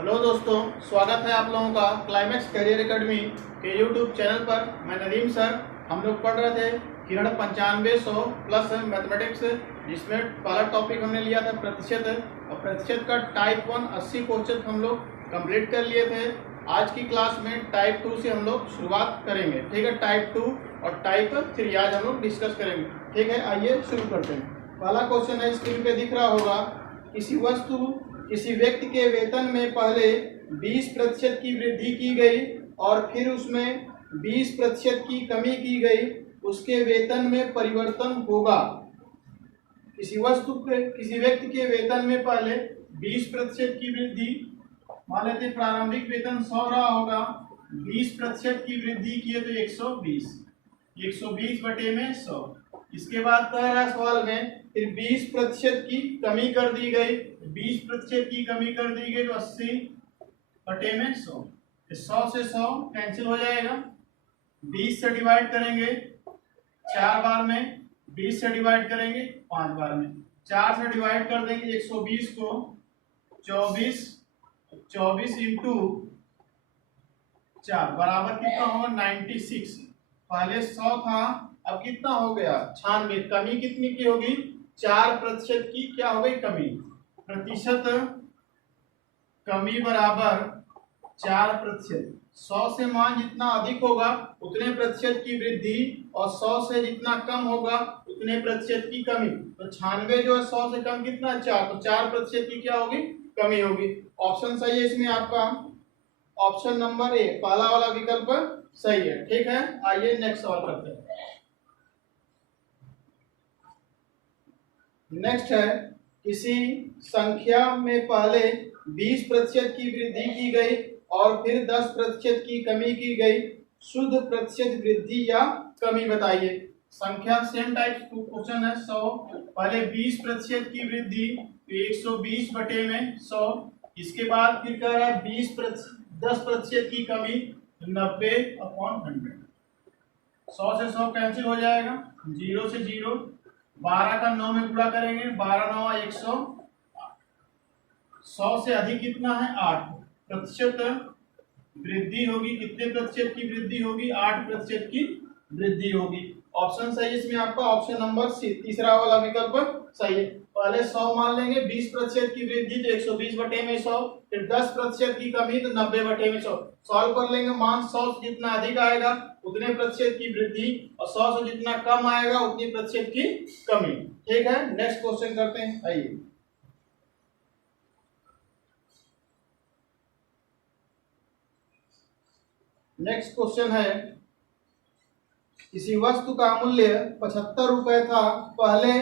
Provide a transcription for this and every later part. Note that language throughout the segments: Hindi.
हेलो दोस्तों, स्वागत है आप लोगों का क्लाइमेक्स करियर एकेडमी के यूट्यूब चैनल पर। मैं नदीम सर। हम लोग पढ़ रहे थे किरण 9500 प्लस मैथमेटिक्स, जिसमें पहला टॉपिक हमने लिया था प्रतिशत, और प्रतिशत का टाइप 1 80 क्वेश्चन हम लोग कंप्लीट कर लिए थे। आज की क्लास में टाइप 2 से हम लोग शुरुआत करेंगे। ठीक है, टाइप 2 और टाइप 3 आज हम लोग डिस्कस करेंगे। ठीक है, आइए शुरू करते हैं। पहला क्वेश्चन है, स्क्रीन पे दिख रहा होगा। किसी व्यक्ति के वेतन में पहले 20% की वृद्धि की गई और फिर उसमें 20% की कमी की गई, उसके वेतन में परिवर्तन होगा। किसी व्यक्ति के वेतन में पहले 20% की वृद्धि, मान लेते हैं प्रारंभिक वेतन 100 रहा होगा, 20% की वृद्धि की है तो 120 बटे में 100। इसके बाद कह रहा है सवाल में, फिर 20% की कमी कर दी गई, 20% की कमी कर दी गई तो 80 बटे में 100। 100 से 100 कैंसिल हो जाएगा। 20 से डिवाइड करेंगे 4 बार में, 20 से डिवाइड करेंगे 5 बार में, 4 से डिवाइड कर देंगे 120 को, 24 इंटू 4 बराबर कितना होगा 96। पहले 100 था, अब कितना हो गया 96। कमी कितनी की होगी 4% की, क्या हो गई कमी। प्रतिशत कमी बराबर 4%। 100 से मान जितना अधिक होगा उतने प्रतिशत की वृद्धि, और 100 से जितना कम होगा उतने प्रतिशत की कमी। तो 96 जो है 100 से कम कितना 4, तो 4% की क्या होगी कमी होगी। ऑप्शन सही है इसमें आपका, ऑप्शन नंबर ए पहला वाला विकल्प सही है। ठीक है, आइए नेक्स्ट सवाल करते हैं। नेक्स्ट है, किसी संख्या में पहले 20% की वृद्धि की गई और फिर 10% की कमी की गई, शुद्ध प्रतिशत वृद्धि या कमी बताइए। संख्या सेम टाइप क्वेश्चन है। 100 पहले 20% की वृद्धि तो 120 बटे में 100। इसके बाद फिर कह रहा है 10% की कमी 90/100। 100 से 100 कैंसिल हो जाएगा, 0 से 0, 12 का 9 में गुणा करेंगे, 12 9 100। 100 से अधिक कितना है 8 प्रतिशत वृद्धि होगी। कितने प्रतिशत की वृद्धि होगी 8% की वृद्धि होगी। ऑप्शन सही है इसमें आपका, ऑप्शन नंबर सी तीसरा वाला विकल्प सही है। पहले 100 मान लेंगे, 20% की वृद्धि तो 120 बटे में 100, फिर 10% की कमी तो 90 बटे में 100। सॉल्व कर लेंगे, मान 100 से जितना अधिक आएगा उतने प्रतिशत की वृद्धि, और 100 से जितना कम आएगा उतनी प्रतिशत की कमी। ठीक है, नेक्स्ट क्वेश्चन करते हैं, आइए। नेक्स्ट क्वेश्चन है, किसी वस्तु का मूल्य 75 रुपए था, पहले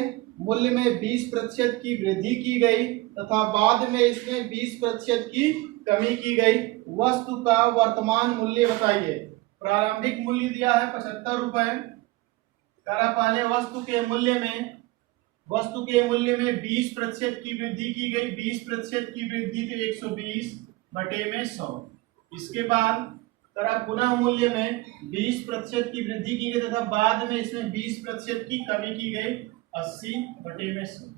मूल्य में 20% की वृद्धि की गई तथा बाद में इसमें 20% की कमी की गई। वस्तु का वर्तमान मूल्य बताइए। प्रारंभिक मूल्य दिया है 75 रुपए, पहले वस्तु के मूल्य में 20% की वृद्धि की गई, 20% की वृद्धि तो 120 बटे में 100। इसके बाद पुनः मूल्य में 20% की वृद्धि की गई तथा बाद में इसमें 20% की कमी की गई, 80 बटे में 100।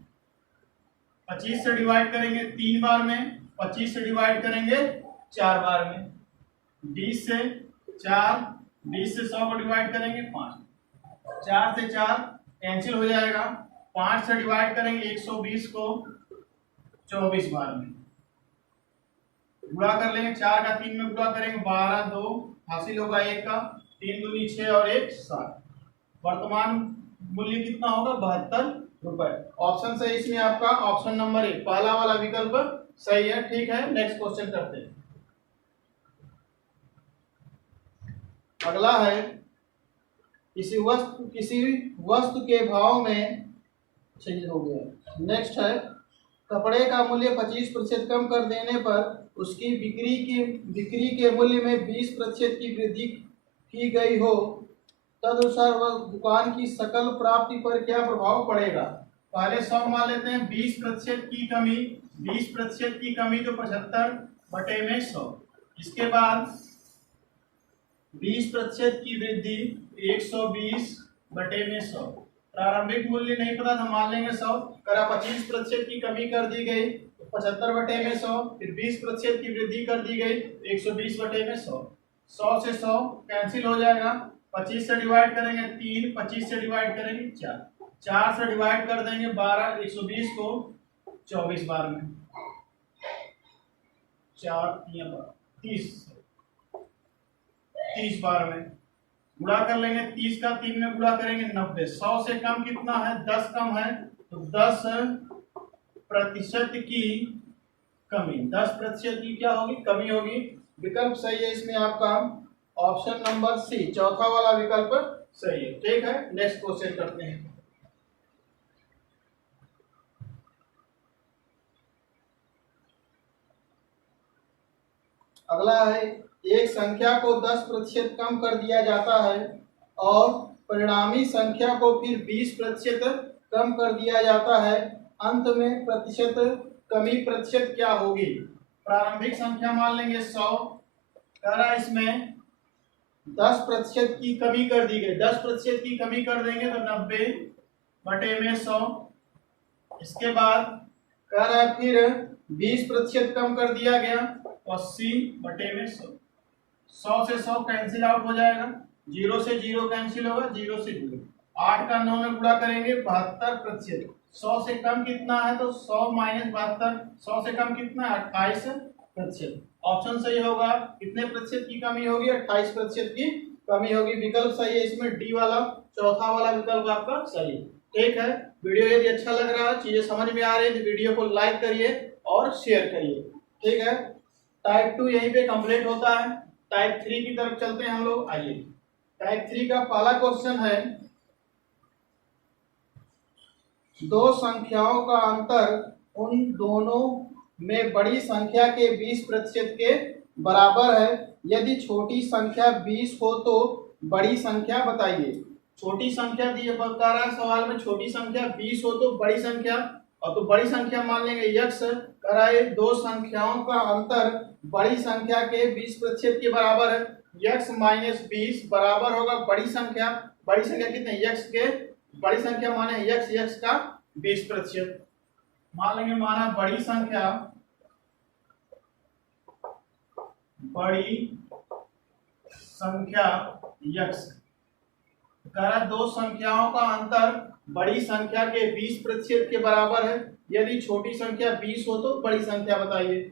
25 से डिवाइड करेंगे 3 बार में, 25 से डिवाइड करेंगे 4 बार में, 20 से 4, 20 से 100 को डिवाइड करेंगे 5, 4 से 4 कैंसिल हो जाएगा, 5 से डिवाइड करेंगे 120 को 24 बार में, गुणा कर लेंगे 4 का 3 में गुणा करेंगे, 12 2 हासिल होगा 1 का, 3 दूनी 6 और 1 7। वर्तमान मूल्य कितना होगा 72 रुपए। ऑप्शन सही इसमें आपका, ऑप्शन नंबर ए पहला वाला विकल्प सही है। ठीक है, नेक्स्ट क्वेश्चन करते हैं। अगला है, किसी वस्तु के भाव में चेंज हो गया। नेक्स्ट है, कपड़े का मूल्य 25% कम कर देने पर उसकी बिक्री के मूल्य में 20% की वृद्धि की गई हो, तदनुसार वह दुकान की सकल प्राप्ति पर क्या प्रभाव पड़ेगा। पहले 100 मान लेते हैं, 20% की कमी, 20% की कमी तो 75 बटे में 100। इसके बाद 20% की वृद्धि 120 बटे में 100। प्रारंभिक मूल्य नहीं पता था, मान लेंगे 100। 25% की कमी कर दी गई तो 75 बटे में 100, फिर 20% की वृद्धि कर दी गई 120 बटे में 100। 100 से 100 कैंसिल हो जाएगा, 25 से डिवाइड करेंगे 3, 25 से डिवाइड करेंगे 4, 4 से डिवाइड कर देंगे 12, 120 को 24 बार में, 4 3 30 बार में गुणा कर लेंगे। 30 का 3 में गुणा करेंगे 90। 100 से कम कितना है? 10 कम है, तो 10% की कमी, 10% की क्या होगी? कमी होगी। विकल्प सही है इसमें आपका ऑप्शन नंबर सी, चौथा वाला विकल्प सही है। ठीक है, नेक्स्ट क्वेश्चन करते हैं। अगला है, एक संख्या को 10% कम कर दिया जाता है और परिणामी संख्या को फिर 20% कम कर दिया जाता है, अंत में प्रतिशत कमी प्रतिशत क्या होगी? प्रारंभिक संख्या मान लेंगे 100, कह रहा है इसमें 10% की कमी कर दी गई, 10% की कमी कर देंगे तो 90 बटे में 100। इसके बाद कह रहा है फिर 20% कम कर दिया गया, 80 बटे में 100। 100 से 100 कैंसिल आउट हो जाएगा, 0 से 0 कैंसिल होगा, 0 से 0। 8 का 9 में गुणा करेंगे 72%। 100 से कम कितना है? तो 100 माइनस 72। 100 से कम कितना है? 28%। ऑप्शन सही होगा। कितने प्रतिशत की कमी होगी? 28% की कमी होगी। विकल्प सही है इसमें, डी वाला, चौथा वाला विकल्प आपका सही। ठीक है, वीडियो यदि अच्छा लग रहा है, चीजें समझ में आ रही है तो वीडियो को लाइक करिए और शेयर करिए। ठीक है, टाइप 2 यहीं पे कंप्लीट होता है। टाइप 3 की तरफ चलते हैं हम लोग। आइए, टाइप 3 का पहला क्वेश्चन है, दो संख्याओं का अंतर उन दोनों में बड़ी संख्या के 20% के बराबर है। यदि छोटी संख्या 20 हो तो बड़ी संख्या बताइए। छोटी संख्या दी बता रहा है सवाल में, छोटी संख्या 20 हो तो बड़ी संख्या, और तो बड़ी संख्या मान लेंगे यक्स। कराए दो संख्याओं का अंतर बड़ी संख्या के 20% के बराबर है। यक्स माइनस 20 बराबर होगा बड़ी संख्या, बड़ी संख्या कितने? यक्स के, बड़ी संख्या माने यक्स, यक्स का 20%। मान लेंगे, माना बड़ी संख्या, बड़ी संख्या यक्स। कह दो संख्याओं का अंतर बड़ी संख्या के 20% के बराबर है। यदि छोटी संख्या 20 हो तो बड़ी संख्या बताइए।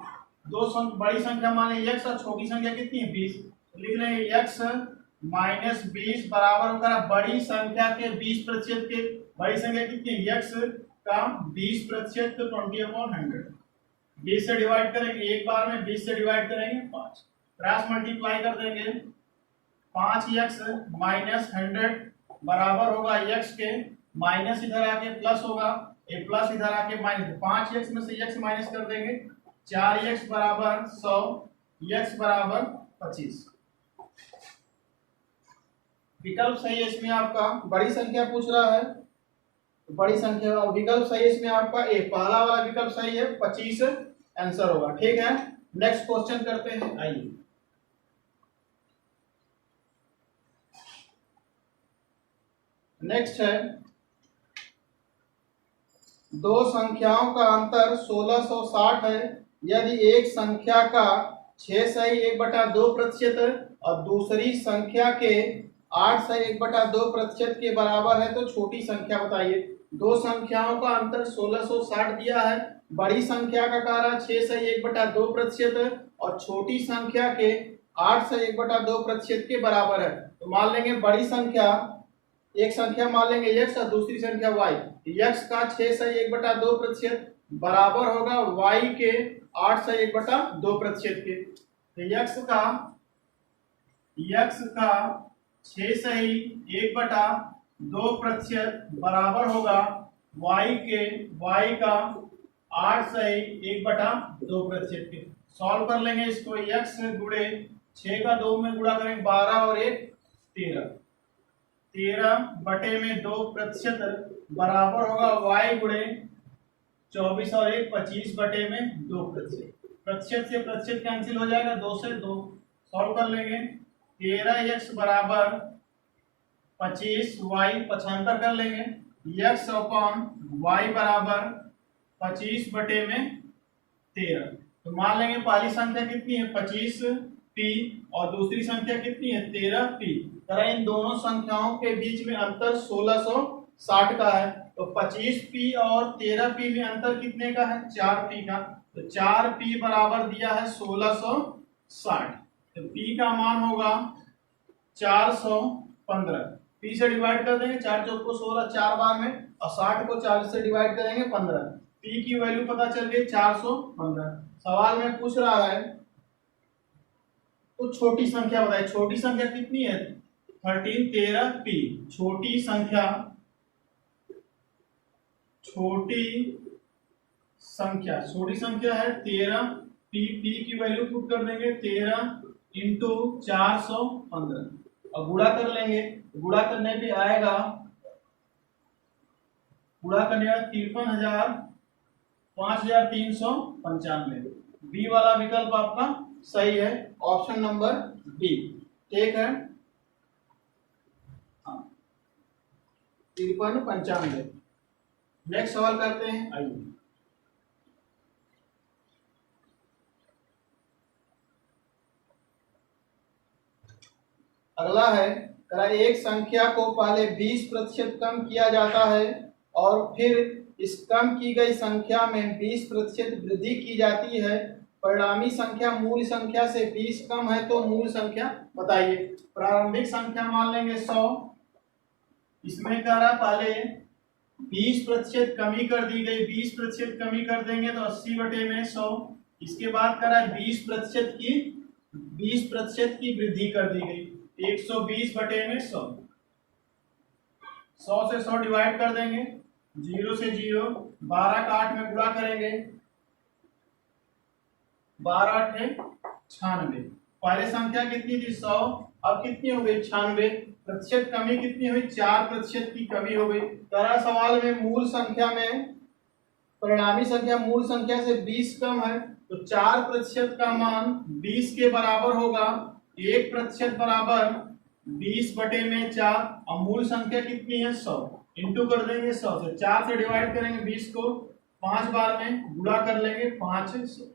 बड़ी संख्या माने यक्स और छोटी संख्या कितनी है? 20। लिख लेंगे यक्स माइनस 20 बराबर होगा बड़ी संख्या के 20% के। बड़ी संख्या कितनी है? यक्स का 20%, तो 20/100। 20 से डिवाइड करेंगे एक बार में, 20 से डिवाइड करेंगे 5, क्रॉस मल्टीप्लाई कर देंगे। 5x माइनस 100 बराबर होगा x के, माइनस इधर आके प्लस होगा, एक प्लस इधर आके माइनस, 5x में से x माइनस कर देंगे, 4x बराबर 100, x बराबर 25। विकल्प सही है इसमें आपका, बड़ी संख्या पूछ रहा है, बड़ी संख्या। विकल्प सही है इसमें आपका ए, पहला वाला विकल्प सही है, 25 आंसर होगा। ठीक है, नेक्स्ट क्वेश्चन करते हैं। आइए, नेक्स्ट है, दो संख्याओं का अंतर 1660 है। यदि एक संख्या का 6/1/2% और दूसरी संख्या के 8/1/2% के बराबर है तो छोटी संख्या बताइए। दो संख्याओं का अंतर 1660 दिया है, बड़ी संख्या का कारण 6/1/2% और छोटी संख्या के 8/1/2% के बराबर है। तो मान लेंगे बड़ी संख्या, एक संख्या मान लेंगे x और दूसरी संख्या y। x का 6/1/2% बराबर होगा y के 8/1/2% के। तो x का 6/1/2% बराबर होगा y के, y का 8/1/2% के। सॉल्व कर लेंगे इसको, x गुणे 6 का 2 में गुणा करेंगे 12 और 1 13, 13/2% बराबर होगा y गुणे 24 और 1 25/2%। प्रतिशत से प्रतिशत कैंसिल हो जाएगा, 2 से 2। सॉल्व कर लेंगे, 13x बराबर 25, y 75 कर लेंगे, x अपॉन y बराबर 25/2। 13। तो मान लेंगे पहली संख्या कितनी है 25p और दूसरी संख्या कितनी है 13p। तरह इन दोनों संख्याओं के बीच में अंतर 1660 का है। तो 25p और 13p में अंतर कितने का है 4p का। तो 4p बराबर दिया है 1660। तो p का मान होगा 415। p से डिवाइड कर देंगे 4 चौक को 16 4 बार में और 60 को 40 से डिवाइड करेंगे 15। p की वैल्यू पता चल गई 415। सवाल में पूछ रहा है तो छोटी संख्या बताइए। छोटी संख्या कितनी है 13 13p। छोटी संख्या है 13p। p की वैल्यू पुट कर देंगे 13 इंटू 415 और गुणा कर लेंगे। गुणा करने पे आएगा 53,395। बी वाला विकल्प आपका सही है, ऑप्शन नंबर बी। ठीक है, 53,95। नेक्स्ट सवाल करते हैं, आइए। अगला है एक संख्या को पहले 20% कम किया जाता है और फिर इस कम की गई संख्या में 20% वृद्धि की जाती है। परिणामी संख्या मूल संख्या से 20 कम है तो मूल संख्या बताइए। प्रारंभिक संख्या मान लेंगे 100। इसमें कह रहा पहले 20% कमी कर दी गई, 20% कमी कर देंगे तो 80/100। इसके बाद कह रहा है 20% की वृद्धि कर दी गई 120/100। 100 से 100 डिवाइड कर देंगे, 0 से 0, 12 का 8 में गुणा करेंगे, 12 8 96। पहले संख्या कितनी थी 100, अब कितनी हो गई 96। प्रतिशत कमी कितनी हुई 4% की कमी हो गई। तरह सवाल में मूल संख्या में परिणामी संख्या मूल संख्या से 20 कम है तो 4% का मान 20 के बराबर होगा। 1% बराबर 20/4 और मूल संख्या कितनी है 100। इंटू कर देंगे 100 से, 4 से डिवाइड करेंगे 20 को 5 बार में गुणा कर लेंगे 500।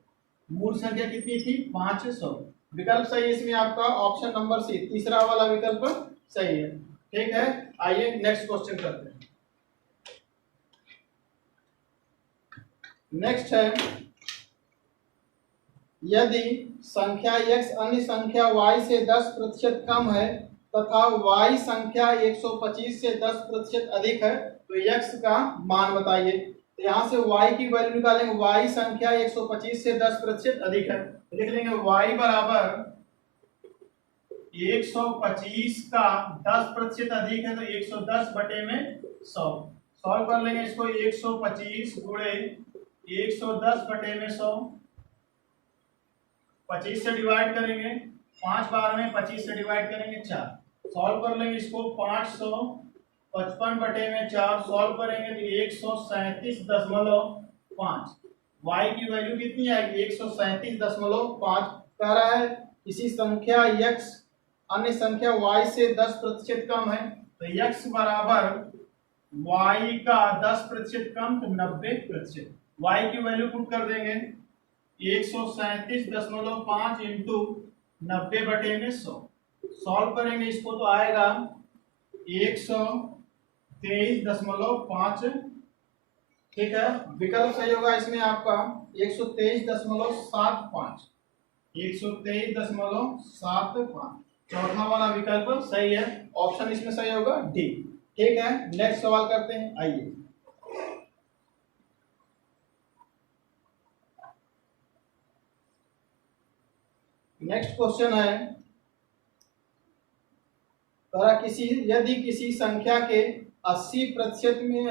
मूल संख्या कितनी थी 500। विकल्प सही है इसमें आपका ऑप्शन नंबर सी, तीसरा वाला विकल्प सही है। ठीक है, आइए नेक्स्ट क्वेश्चन करते हैं। नेक्स्ट है यदि संख्या x अन्य संख्या y से 10% कम है तथा y संख्या 125 से 10% अधिक है तो x का मान बताइए। तो यहाँ से y की वैल्यू निकालेंगे। y संख्या 125 से 10% अधिक है, लिख लेंगे y बराबर 125 का 10% अधिक है तो 110/100। सॉल्व कर लेंगे इसको। 125 गुणे 110/100, 25 से डिवाइड करेंगे 5 बार में, 25 से डिवाइड करेंगे 4। सॉल्व कर लेंगे इसको 555/4 सॉल्व करेंगे तो 137.5। y की वैल्यू कितनी आएगी 137.5। कह रहा है किसी संख्या x अन्य संख्या y से 10% कम है तो x बराबर y का 10% कम तो 90%। y की वैल्यू पुट कर देंगे 137.5 इंटू 90/100। सॉल्व करेंगे इसको तो आएगा 123.5। ठीक है, विकल्प सही होगा इसमें आपका 123.75। 123.75 चौथा वाला विकल्प सही है, ऑप्शन इसमें सही होगा डी। ठीक है, नेक्स्ट सवाल करते हैं, आइए। नेक्स्ट क्वेश्चन है यदि किसी संख्या के 80% में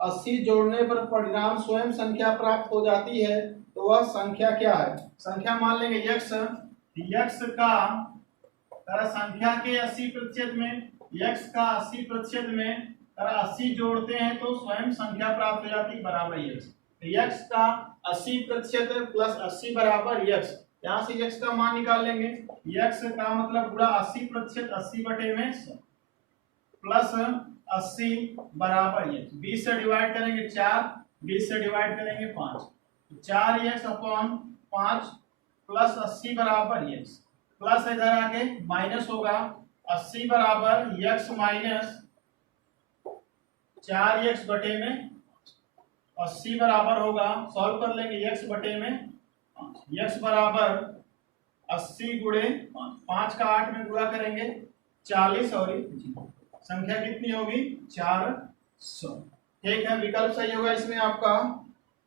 80 जोड़ने पर परिणाम स्वयं संख्या प्राप्त हो जाती है तो वह संख्या क्या है। संख्या मान लेंगे x का संख्या के 80% में x का 80% में 80 जोड़ते हैं तो स्वयं संख्या प्राप्त हो जाती है बराबर x। x का 80% प्लस 80 बराबर x। यहाँ से x का मान निकाल लेंगे। x का मतलब पूरा 80%, 80/100 प्लस 80 बराबर x। 20 से डिवाइड करेंगे 4, 20 से डिवाइड करेंगे 5, 4x अपॉन 5 प्लस 80 बराबर x, प्लस इधर आके माइनस होगा 80 बराबर x माइनस 4x बटे में 80 बराबर होगा, सॉल्व कर लेंगे x बटे में x बराबर 80 गुणे 5 का 8 में गुणा करेंगे 40 और संख्या कितनी होगी 400। ठीक है, विकल्प सही होगा इसमें आपका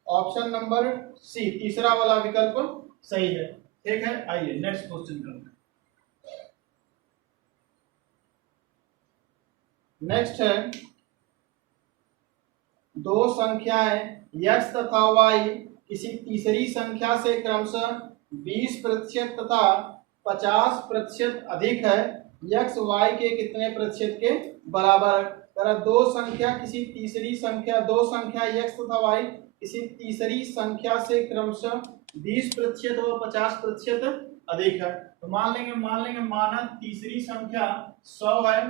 ऑप्शन नंबर सी, तीसरा वाला विकल्प सही है। ठीक है, आइए नेक्स्ट क्वेश्चन करते हैं। नेक्स्ट है, दो संख्याएं x तथा y किसी तीसरी संख्या से क्रमशः 20% तथा 50% अधिक है, x y के कितने प्रतिशत के बराबर है? दो संख्या किसी तीसरी संख्या, दो संख्या x तथा y किसी तीसरी संख्या से क्रमशः 20% व 50% अधिक है। तो मान लेंगे माना तीसरी संख्या 100 है,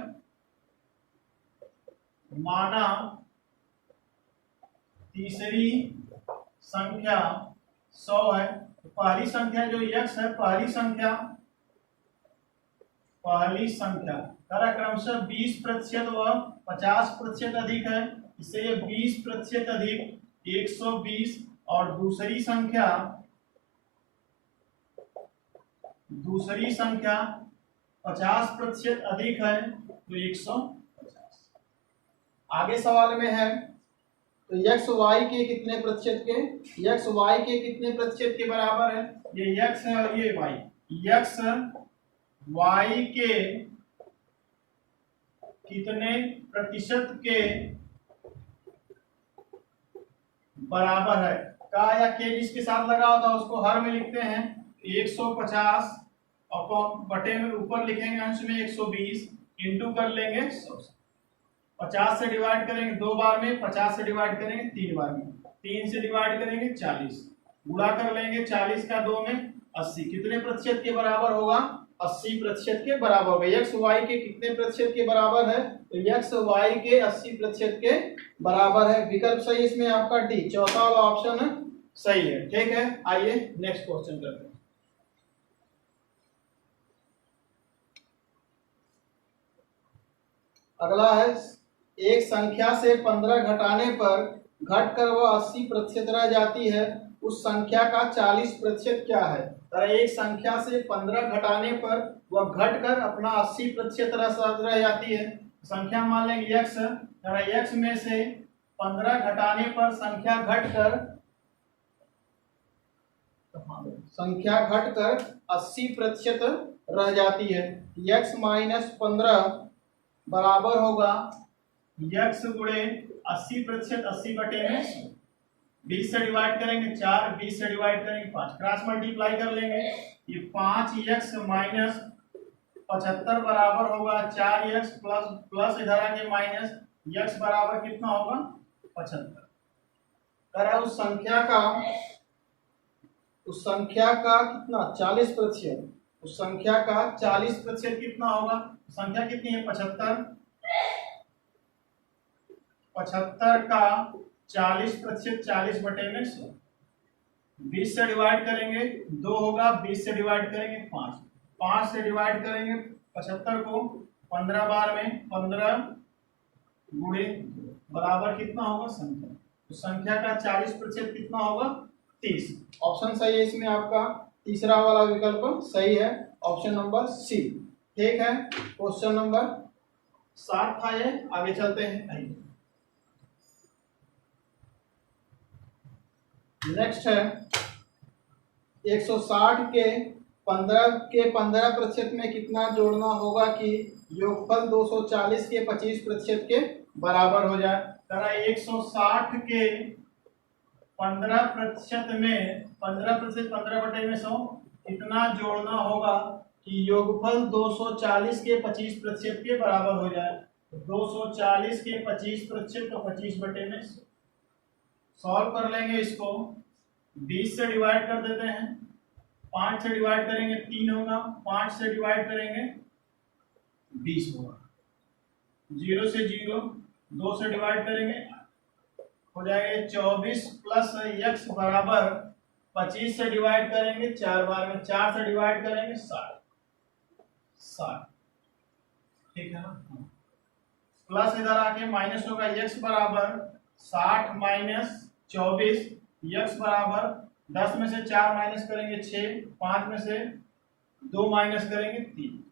माना तीसरी संख्या 100 है। तो पहली संख्या जो x है, पहली संख्या क्रमशः 20% व 50% अधिक है, इससे ये 20% अधिक 120, और दूसरी संख्या 50% अधिक है तो 150। आगे सवाल में है, तो x y के कितने प्रतिशत के, x y के कितने प्रतिशत के बराबर है? ये x है और ये y, x y के कितने प्रतिशत के बराबर है? का या के जिसके साथ लगा होता है उसको हर में लिखते हैं 150 और बटे में ऊपर लिखेंगे अंश में 120, इंटू कर लेंगे 100। 50 से डिवाइड करेंगे 2 बार में, 50 से डिवाइड करेंगे 3 बार में, 3 से डिवाइड करेंगे 40, गुणा कर लेंगे 40 का 2 में 80, कितने प्रतिशत के बराबर होगा? 80% के बराबर होगा। x y के कितने प्रतिशत के बराबर है? तो x y के 80% के बराबर है। विकल्प सही इसमें आपका डी, चौथा वाला ऑप्शन सही है। ठीक है, आइए नेक्स्ट क्वेश्चन करते हैं। अगला है, एक संख्या से 15 घटाने पर घटकर वह 80% रह जाती है, उस संख्या का 40% क्या है? एक संख्या से 15 घटाने पर वह घटकर अपना 80% रह जाती है। संख्या मान लेंगे x, x में से 15 घटाने पर संख्या घटकर 80% रह जाती है। x माइनस 15 बराबर होगा x गुणे 80%, 80 बटे में 20 से डिवाइड करेंगे 4, 20 से डिवाइड करेंगे 5, क्रॉस मल्टीप्लाई कर लेंगे, ये 5x माइनस 75 बराबर होगा 4x प्लस इधर आके माइनस x बराबर कितना होगा 75। करा उस संख्या का कितना 40%, उस संख्या का 40% कितना होगा? संख्या कितनी है 75, 75 का 40%, 40 बटे में 100, 20 से डिवाइड करेंगे 2 होगा, 20 से डिवाइड करेंगे 5, 5 से डिवाइड करेंगे 75 को 15 बार में, 15 गुणे बराबर कितना होगा संख्या, तो संख्या का 40% कितना होगा 30। ऑप्शन सही है इसमें आपका तीसरा वाला विकल्प सही है, ऑप्शन नंबर सी। ठीक है, क्वेश्चन नंबर 7 था ये, आगे चलते हैं। आइए नेक्स्ट है, 160 के 15% में कितना जोड़ना होगा कि योगफल 240 के 25% के बराबर हो जाए? 160 के 15% में 15%, 15 बटे में 100, कितना जोड़ना होगा कि योगफल 240 के 25% के बराबर हो जाए? 240 के 25% तो 25 बटे में 100। सॉल्व कर लेंगे इसको, 20 से डिवाइड कर देते हैं, 5 से डिवाइड करेंगे 3 होगा, 5 से डिवाइड करेंगे 20 होगा, 0 से 0, 2 से डिवाइड करेंगे हो जाएगा 24 प्लस x बराबर 25 से डिवाइड करेंगे 4 बार में, 4 से डिवाइड करेंगे 60। ठीक है ना। प्लस इधर आके माइनस होगा, x बराबर 60 माइनस 24, x बराबर 10 में से 4 माइनस करेंगे 6, 5 में से 2 माइनस करेंगे 3,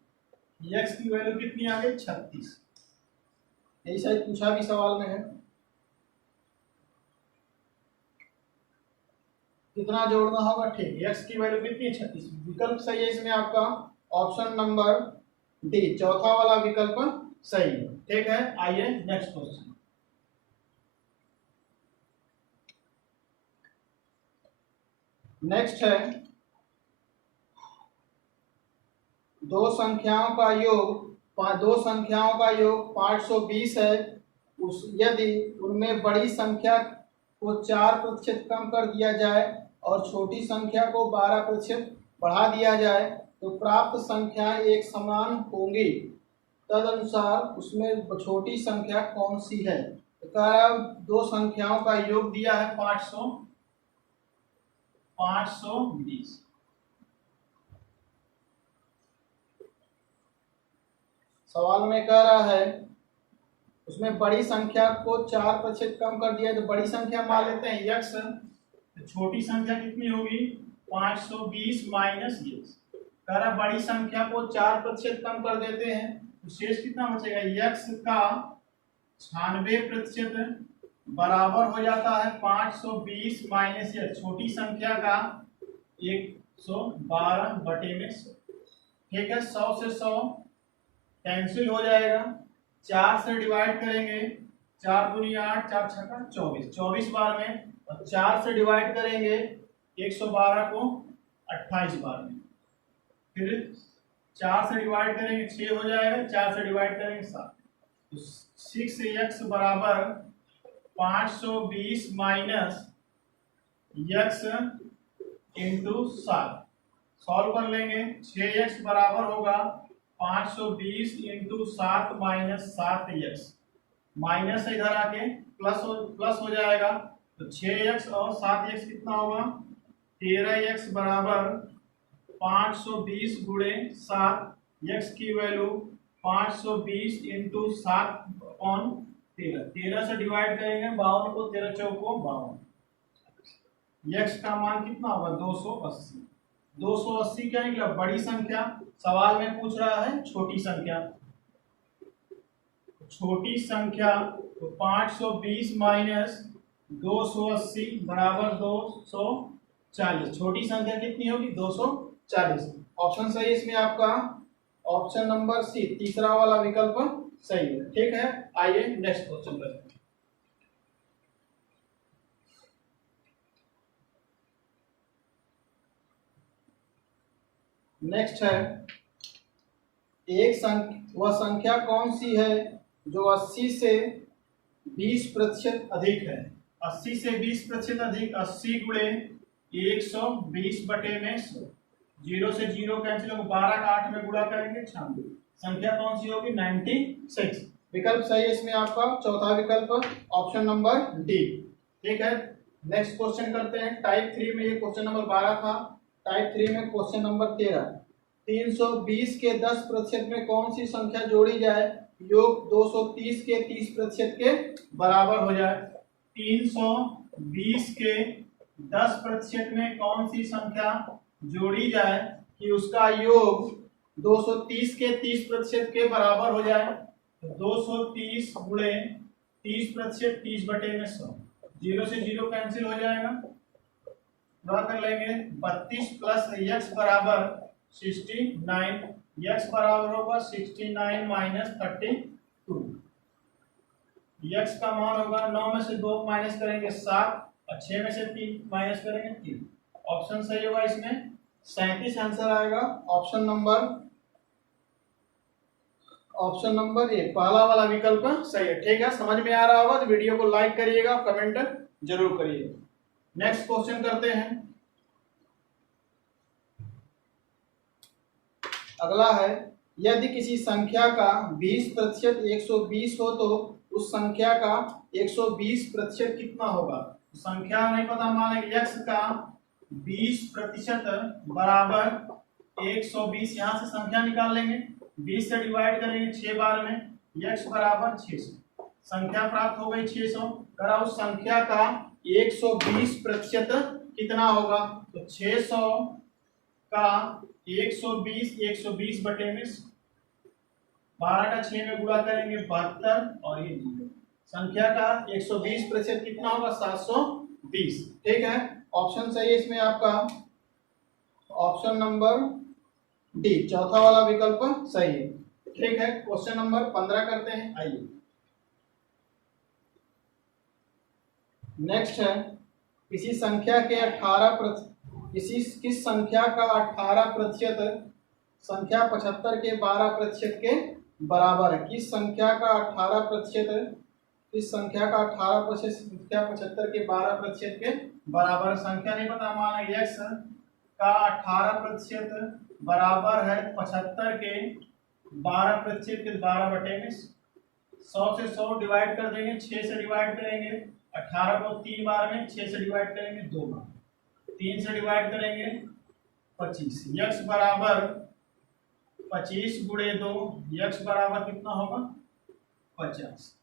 x की वैल्यू कितनी आ गई 36। यही शायद पूछा भी सवाल में है। कितना जोड़ना होगा, ठीक, x की वैल्यू कितनी 36। विकल्प सही है इसमें आपका ऑप्शन नंबर डी, चौथा वाला विकल्प सही है। ठीक है, आइए नेक्स्ट क्वेश्चन। नेक्स्ट है दो संख्याओं का योग 520 है। यदि उनमें बड़ी संख्या को 4% कम कर दिया जाए और छोटी संख्या को 12% बढ़ा दिया जाए तो प्राप्त संख्याएं एक समान होंगी। तदनुसार उसमें छोटी संख्या कौन सी है। तो कह रहा है दो संख्याओं का योग दिया है 520। सवाल में कह रहा है उसमें बड़ी संख्या को 4% कम कर दिया, तो बड़ी संख्या मान लेते हैं x, तो छोटी संख्या कितनी होगी 520 माइनस x। कह रहा बड़ी संख्या को 4% कम कर देते हैं तो शेष कितना बचेगा, x का 96% बराबर हो जाता है 520 माइनस x, छोटी संख्या का 112 बटे में 100। ठीक है, 100 से 100 कैंसिल हो जाएगा, 4 से डिवाइड करेंगे, 4 दूनी 8, 4 छक्का 24, 24 बार में, और 4 से डिवाइड करेंगे 112 को 28 बार में, फिर 4 से डिवाइड करेंगे 6 हो जाएगा, 4 से डिवाइड करेंगे 7, तो 6x बराबर 520 माइनस x इंटू 7। सॉल्व कर लेंगे, 6x बराबर होगा 520 इंटू 7 माइनस 7x, माइनस इधर आके प्लस हो जाएगा, तो 6x और 7x कितना होगा 13x बराबर 520 गुणे 7, x की वैल्यू 520 इंटू 7 अपॉन 13, 13 से डिवाइड करेंगे 52 को, 13 चौको 52, x का मान कितना होगा 280। 280 क्या निकला, बड़ी संख्या। सवाल में पूछ रहा है छोटी संख्या, छोटी संख्या तो 520 माइनस 280 बराबर 240, छोटी संख्या कितनी होगी 240। ऑप्शन सही है इसमें आपका ऑप्शन नंबर सी, तीसरा वाला विकल्प सही है। ठीक है, आइए नेक्स्ट क्वेश्चन करते हैं। नेक्स्ट है वह संख्या कौन सी है जो 80 से 20% अधिक है। 80 से 20% अधिक, 80 गुणे 120 बटे में 100, 0 से 0 कैंसिल होगा, 12 का 8 में गुणा करेंगे 96, संख्या कौन सी होगी 96। विकल्प सही है इसमें आपका चौथा विकल्प ऑप्शन नंबर डी। ठीक है, नेक्स्ट क्वेश्चन करते हैं। टाइप 3 में ये क्वेश्चन नंबर 12 था, टाइप 3 में क्वेश्चन नंबर 13। 320 के 10% में कौन सी संख्या जोड़ी जाए योग 230 के 30% के बराबर हो जाए। 320 के 10% में कौन सी संख्या जोड़ी जाए कि उसका योग 230 के 30% के बराबर हो जाए। 230 गुणे 30%, 30 बटे में 100, 0 से 0 कैंसिल हो जाएगा, ड्रॉ कर लेंगे। 32 प्लस x बराबर 69, x बराबर होगा 69 माइनस 32, x का मान होगा 9 में से 2 माइनस करेंगे 7, और 6 में से 3 माइनस करेंगे 3। ऑप्शन सही होगा इसमें 37 आंसर आएगा। ऑप्शन नंबर ए, पहला वाला विकल्प सही है। ठीक है, समझ में आ रहा होगा तो वीडियो को लाइक करिएगा, कमेंट जरूर करिएगा। नेक्स्ट क्वेश्चन करते हैं। अगला है, यदि किसी संख्या का 20% 120 हो तो उस संख्या का 120% कितना होगा। तो संख्या नहीं पता, मान लेंगे x का 20% बराबर 120। यहाँ से संख्या निकाल लेंगे, 20 से डिवाइड करेंगे 6 बार में, x बराबर 600। संख्या प्राप्त हो गई 600। करा उस संख्या का 120% कितना होगा। तो 600 का 120 बटे में 12 का 6 में गुणा करेंगे 72 और ये 0। संख्या का 120% कितना होगा 720। ठीक है, ऑप्शन सही है इसमें आपका ऑप्शन नंबर डी, चौथा वाला विकल्प सही है। ठीक है, क्वेश्चन नंबर 15 करते हैं। आइए नेक्स्ट है, किसी संख्या के 18 किस संख्या का 18% संख्या 75 के 12% के बराबर है। किस संख्या का 18% किस संख्या का 18% संख्या 75 के 12% के बराबर। संख्या नहीं पता, मान लीजिए x का 18% बराबर है 75 के 12% के 12 बटे में 100 से 100 डिवाइड कर देंगे, 6 से डिवाइड करेंगे 18 को 3 बार में, 6 से डिवाइड करेंगे 2 बार, 3 से डिवाइड करेंगे 25। x बराबर 25 गुणे 2, x बराबर कितना होगा 50।